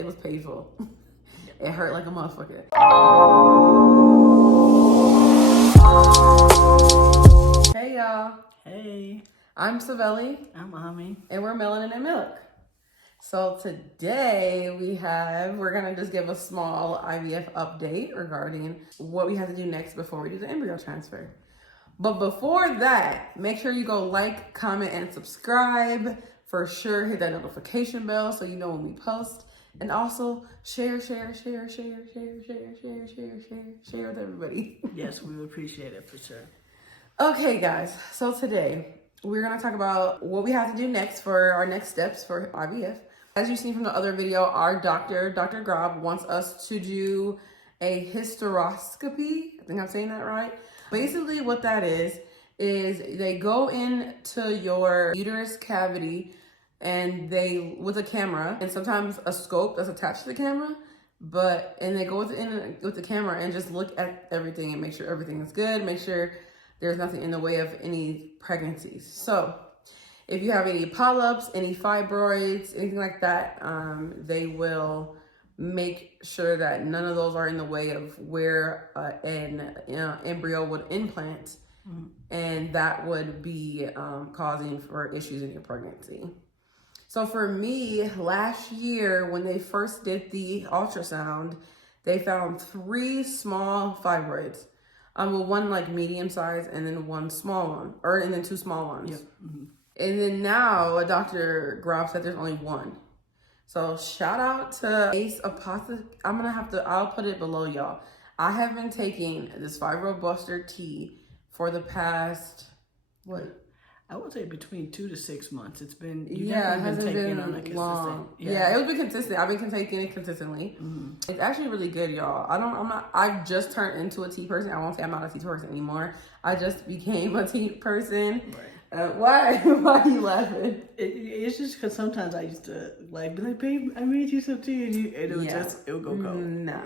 it was painful. It hurt like a motherfucker. Hey y'all. Hey. I'm Savelli. I'm Ami. And we're Melanin and Milk. So today we're gonna just give a small IVF update regarding what we have to do next before we do the embryo transfer. But before that, make sure you go like, comment, and subscribe. For sure, hit that notification bell so you know when we post. And also share with everybody. Yes, we would appreciate it for sure. Okay, guys. So today we're gonna talk about what we have to do next for our next steps for IVF. As you've seen from the other video, our doctor, Dr. Grob, wants us to do a hysteroscopy. I think I'm saying that right. Basically what that is they go into your uterus cavity and with a camera and sometimes a scope that's attached to the camera, and they go with the camera and just look at everything and make sure everything is good, make sure there's nothing in the way of any pregnancies. So if you have any polyps, any fibroids, anything like that, they will make sure that none of those are in the way of where an embryo would implant, and that would be causing for issues in your pregnancy. So for me, last year when they first did the ultrasound, they found 3 small fibroids. One like medium size and then one small one, and then 2 small ones. Yep. Mm-hmm. And then now Dr. Grob said there's only 1. So shout out to Ace Apothecary. I'll put it below y'all. I have been taking this Fibrobuster tea for the past, I would say between 2 to 6 months. It's been, it hasn't been on a long. consistent. Yeah, it's been consistent. I've been taking it consistently. Mm-hmm. It's actually really good, y'all. I've just turned into a tea person. I won't say I'm not a tea person anymore. I just became a tea person. Right. Why are you laughing? It's just because sometimes I used to be like, babe, I made you some tea, and it would go cold. Nah,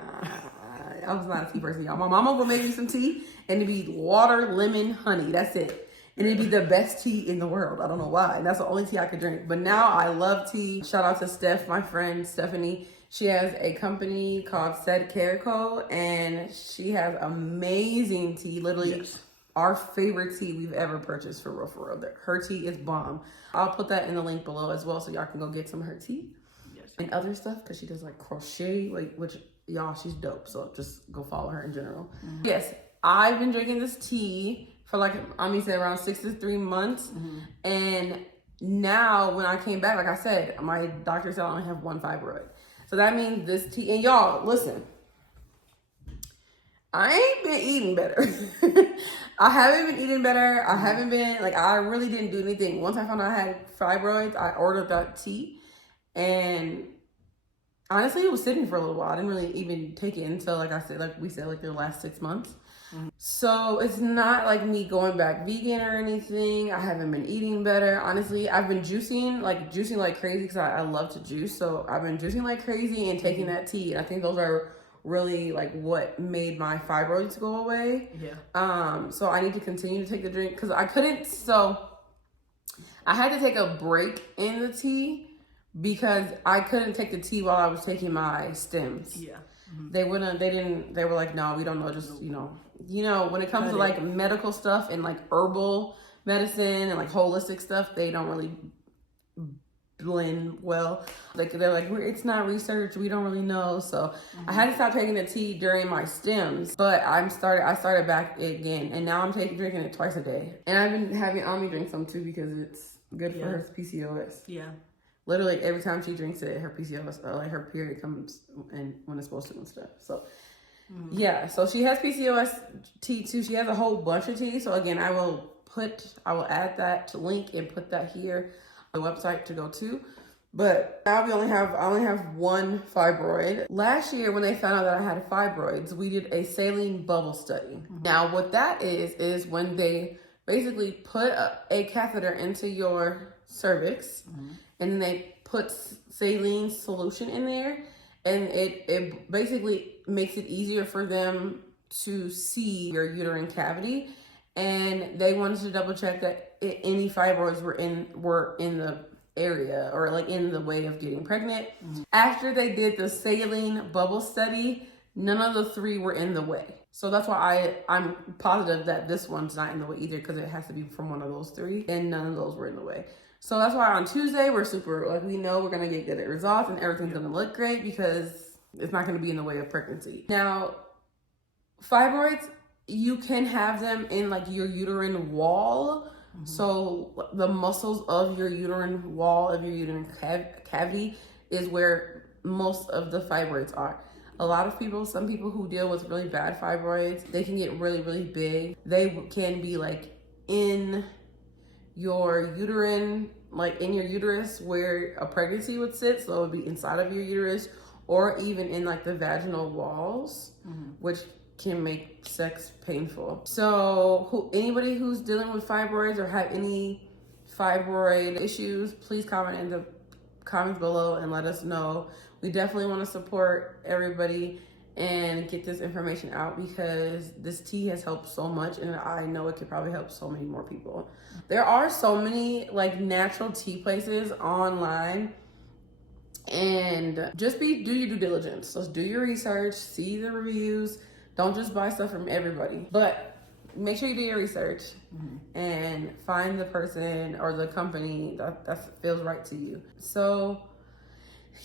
I was not a tea person, y'all. My mama would make me some tea, and it'd be water, lemon, honey. That's it. And it'd be the best tea in the world. I don't know why. And that's the only tea I could drink. But now I love tea. Shout out to Steph, my friend Stephanie. She has a company called Hysterectomy, and she has amazing tea. Literally, our favorite tea we've ever purchased, for real. Her tea is bomb. I'll put that in the link below as well so y'all can go get some of her tea. Yes. And other stuff, because she does like crochet, which y'all, she's dope. So just go follow her in general. Mm-hmm. Yes, I've been drinking this tea for around 6 to 3 months. Mm-hmm. And now when I came back, like I said, my doctor said I only have 1 fibroid. So that means this tea, and y'all, listen, I ain't been eating better. I haven't been eating better. I haven't been, I really didn't do anything. Once I found out I had fibroids, I ordered that tea. And honestly, it was sitting for a little while. I didn't really even take it until, the last 6 months. Mm-hmm. So it's not like me going back vegan or anything. I haven't been eating better. Honestly, I've been juicing like crazy because I love to juice. So I've been juicing like crazy and taking that tea. And I think those are really what made my fibroids go away. Yeah. So I need to continue to take the drink because I had to take a break in the tea because I couldn't take the tea while I was taking my stems. Yeah. Mm-hmm. They were like, no, we don't know, just, when it comes to medical stuff and herbal medicine and holistic stuff, they don't really blend well. They're like, it's not research, we don't really know. So I had to stop taking the tea during my stems, but I started back again, and now I'm drinking it twice a day. And I've been having Ami drink some too because it's good for her PCOS. Yeah. Literally every time she drinks it, her PCOS, her period comes in when it's supposed to and stuff. So yeah, so she has PCOS tea too. She has a whole bunch of tea. So again, I will add that link and put that here on the website to go to. But now I only have 1 fibroid. Last year when they found out that I had fibroids, we did a saline bubble study. Mm-hmm. Now what that is when they basically put a catheter into your cervix, and then they put saline solution in there, and it basically makes it easier for them to see your uterine cavity. And they wanted to double check that any fibroids were in the area or like in the way of getting pregnant. After they did the saline bubble study, none of the 3 were in the way. So that's why I'm positive that this one's not in the way either, because it has to be from one of those 3, and none of those were in the way. So that's why on Tuesday we're super, like, we know we're gonna get good results and everything's gonna look great because it's not gonna be in the way of pregnancy. Now, fibroids, you can have them in like your uterine wall. So the muscles of your uterine wall, of your uterine cavity is where most of the fibroids are. A lot of people, some people who deal with really bad fibroids, they can get really, really big. They can be like in your uterine, like in your uterus where a pregnancy would sit. So it would be inside of your uterus, or even in like the vaginal walls, which can make sex painful. So anybody who's dealing with fibroids or have any fibroid issues, please comment in the comments below and let us know. We definitely want to support everybody and get this information out, because this tea has helped so much, and I know it could probably help so many more people. There are so many like natural tea places online, and just do your due diligence. So do your research, see the reviews. Don't just buy stuff from everybody, but make sure you do your research and find the person or the company that feels right to you. So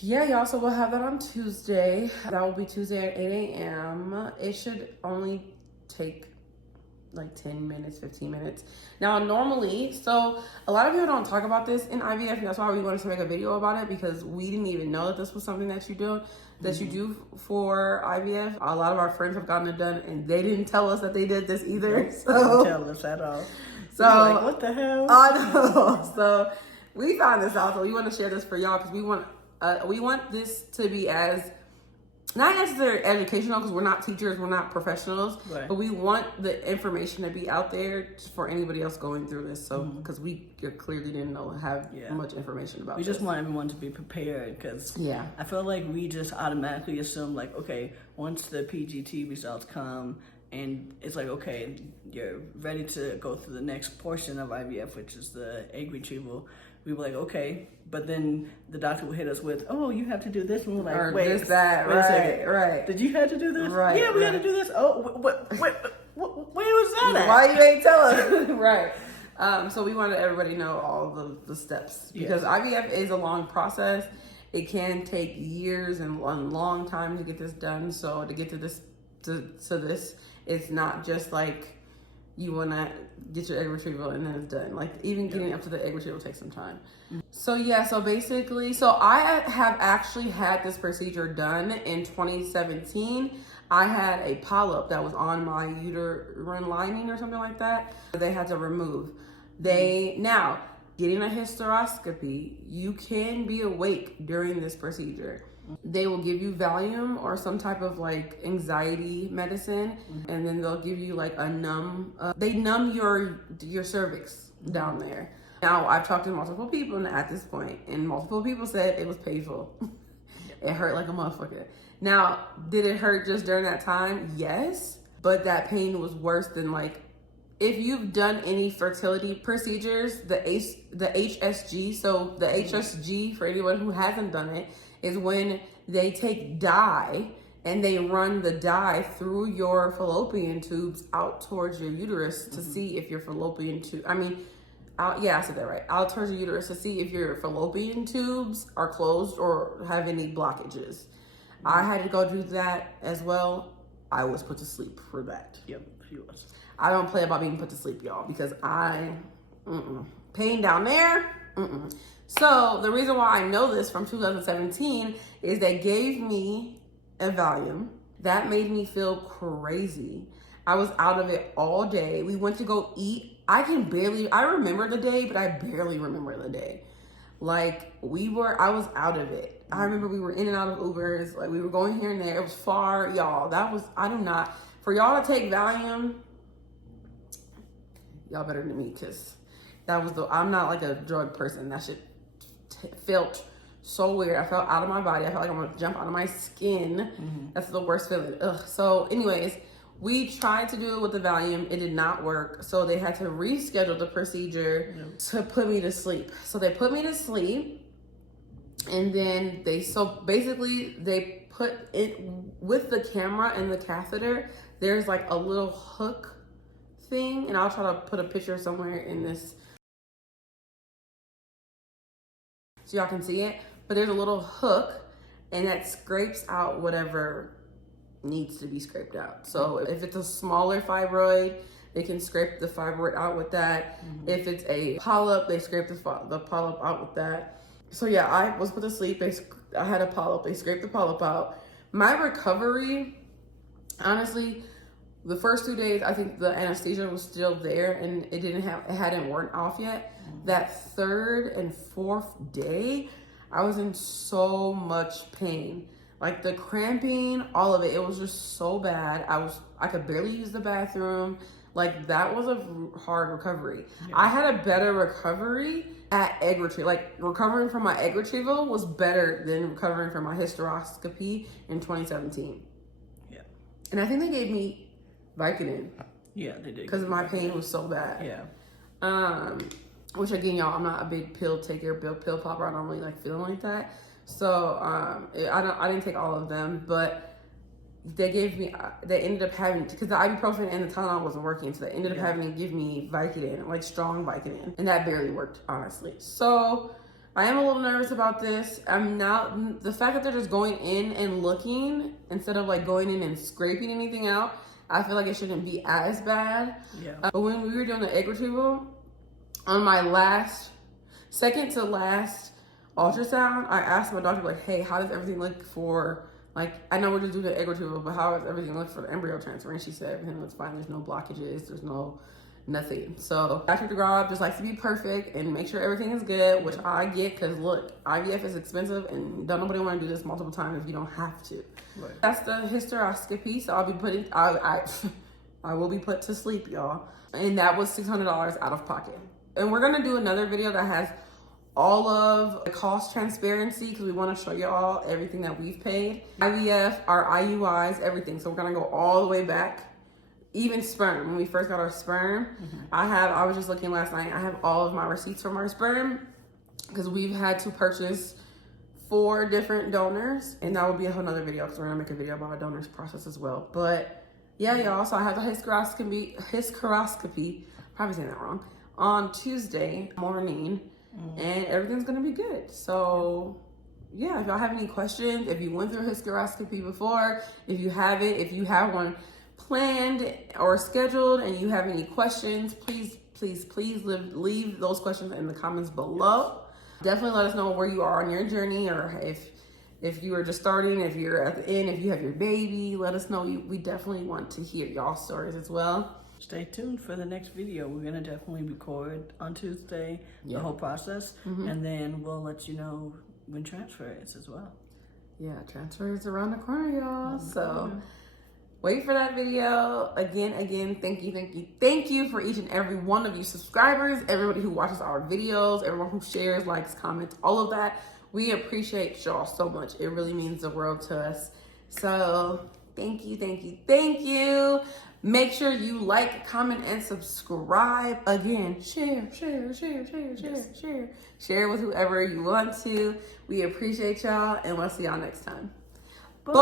yeah, y'all, so we'll have that on Tuesday. That will be Tuesday at 8 a.m. It should only take like 10 minutes, 15 minutes. Now, normally, so a lot of people don't talk about this in IVF, and that's why we wanted to make a video about it, because we didn't even know that this was something that you do for IVF. A lot of our friends have gotten it done, and they didn't tell us that they did this either. So don't tell us at all. So like, what the hell? I know. So we found this out, so we want to share this for y'all, because we want this to be as not necessarily educational, because we're not teachers, we're not professionals, right, but we want the information to be out there for anybody else going through this. So because we clearly didn't have much information about we just want everyone to be prepared, because I feel like we just automatically assume like, okay, once the PGT results come and it's like, okay, you're ready to go through the next portion of IVF, which is the egg retrieval. We were like, okay, but then the doctor would hit us with, oh, you have to do this, and we're like, or wait, this, that, wait a second. right. Did you have to do this? Right, yeah, we had to do this. Oh, where was that at? Why you ain't tell us? Right. So we wanted everybody to know all the steps, because IVF is a long process. It can take years and a long time to get this done. So to get to this, it's not just like you want to get your egg retrieval and then it's done. Like even getting up to the egg retrieval takes some time. So so basically, I have actually had this procedure done in 2017. I had a polyp that was on my uterine lining or something like that. They had to remove. Now, getting a hysteroscopy, you can be awake during this procedure. They will give you Valium or some type of like anxiety medicine, and then they'll give you like they numb your cervix down there. Now, I've talked to multiple people at this point, and multiple people said it was painful. It hurt like a motherfucker. Now, did it hurt just during that time? Yes, but that pain was worse than like, if you've done any fertility procedures, the HSG, so the HSG, for anyone who hasn't done it, is when they take dye and they run the dye through your fallopian tubes out towards your uterus to see if your fallopian tube, I said that right, out towards your uterus to see if your fallopian tubes are closed or have any blockages. I had to go do that as well. I was put to sleep for that. Yep, she was. I don't play about being put to sleep, y'all, because pain down there, So the reason why I know this from 2017 is they gave me a Valium. That made me feel crazy. I was out of it all day. We went to go eat. I remember the day, but I barely remember the day. Like I was out of it. I remember we were in and out of Ubers. Like we were going here and there. It was far, y'all. For y'all to take Valium, y'all better than me, because I'm not like a drug person. That shit felt so weird. I felt out of my body. I felt like I'm gonna jump out of my skin. That's the worst feeling. Ugh. So anyways, We tried to do it with the Valium. It did not work. So they had to reschedule the procedure to put me to sleep. So they put me to sleep. And then they put it with the camera and the catheter. There's like a little hook thing. And I'll try to put a picture somewhere in this so y'all can see it. But there's a little hook and that scrapes out whatever needs to be scraped out. So if it's a smaller fibroid, they can scrape the fibroid out with that. If it's a polyp, they scrape the polyp out with that. So yeah, I was put to sleep. I had a polyp. They scraped the polyp out. My recovery, honestly, the first 2 days, I think the anesthesia was still there and it hadn't worn off yet. That third and fourth day, I was in so much pain. Like the cramping, all of it, it was just so bad. I could barely use the bathroom. Like that was a hard recovery. Yeah. I had a better recovery at egg retrieval. Like recovering from my egg retrieval was better than recovering from my hysteroscopy in 2017. Yeah. And I think they gave me Vicodin. Yeah, they did. Because my pain was so bad. Yeah. Which again, y'all, I'm not a big pill taker, pill popper. I don't really like feeling like that. So I didn't take all of them, but they ended up having, because the ibuprofen and the Tylenol wasn't working, so they ended up having to give me Vicodin, like strong Vicodin, and that barely worked, honestly. So I am a little nervous about this. The fact that they're just going in and looking instead of like going in and scraping anything out, I feel like it shouldn't be as bad. Yeah. But when we were doing the egg retrieval, on my second to last ultrasound, I asked my doctor, like, hey, how does everything look for, like, I know we're just doing the egg retrieval, but how does everything look for the embryo transfer? And she said everything looks fine. There's no blockages. There's nothing. So Dr. DeGraw just likes to be perfect and make sure everything is good, which I get, because look, IVF is expensive and don't nobody want to do this multiple times if you don't have to. Right. That's the hysteroscopy. So I will be put to sleep, y'all. And that was $600 out of pocket. And we're gonna do another video that has all of the cost transparency, because we want to show you all everything that we've paid. IVF, our IUIs, everything. So we're gonna go all the way back. Even sperm, when we first got our sperm, I was just looking last night, I have all of my receipts from our sperm, because we've had to purchase 4 different donors, and that will be a whole nother video, because we're gonna make a video about our donors process as well. But yeah, y'all, so I have the hysteroscopy, probably saying that wrong, on Tuesday morning, and everything's gonna be good. So yeah, if y'all have any questions, if you went through hysteroscopy before, if you have one planned or scheduled and you have any questions, please leave those questions in the comments below. Definitely let us know where you are on your journey, or if you are just starting, if you're at the end, if you have your baby, let us know. We definitely want to hear y'all stories as well. Stay tuned for the next video. We're gonna definitely record on Tuesday, the whole process, and then we'll let you know when transfer is as well. Yeah, transfer is around the corner, y'all. So wait for that video. Again, thank you for each and every one of you subscribers, everybody who watches our videos, everyone who shares, likes, comments, all of that. We appreciate y'all so much. It really means the world to us. So thank you. Make sure you like, comment, and subscribe. Again, share with whoever you want to. We appreciate y'all, and we'll see y'all next time. Bye.